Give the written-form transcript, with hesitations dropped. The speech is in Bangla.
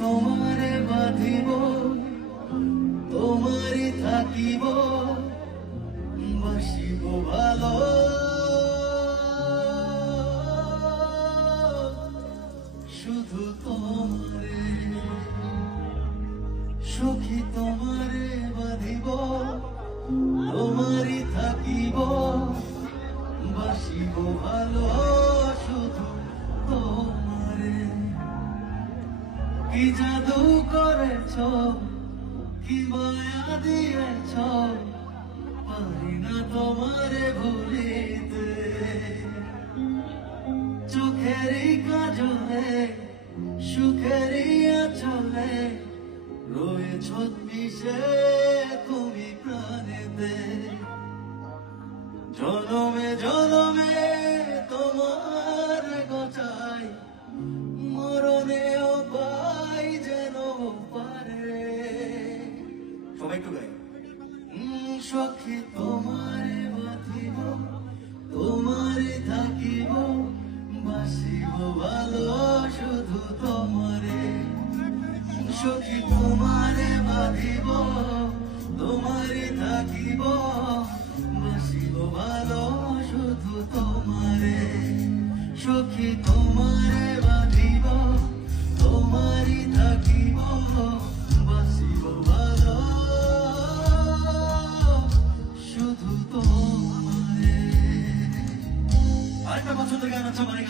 তোমারে বাঁধিব, তোমারই থাকিব, বাসিব ভালো। শুধু তোমারে সখী, তোমারে বাঁধিব, তোমারই থাকিব, বাসিব ভালো। শুধু তোমারে। কি জাদু করেছ, কি মায়া দিয়েছ, পারি না তোমারে ভুলিতে। চোখেরই কাজলে, সুখেরই আঁচলে, রয়েছ মিশে তুমি প্রাণেতে। জনমে জনমে তোমার গচাই, মরণেও পাই যেন পারে। সবাই একটু গাই। সখী, তোমারে বাঁধিব, তোমারে থাকিব, বাসিব ভালো। শুধু তোমারে। সখী, তোমারে বাঁধিব, তোমারে থাকিব, বাসিব ভালো। শুধু তোমারে। সখী, তোমারে বাঁধিব, তোমারই থাকিব, বাসিব ভালো। শুধু তোমারে। আরেকটা পছন্দের গান আছে আমার।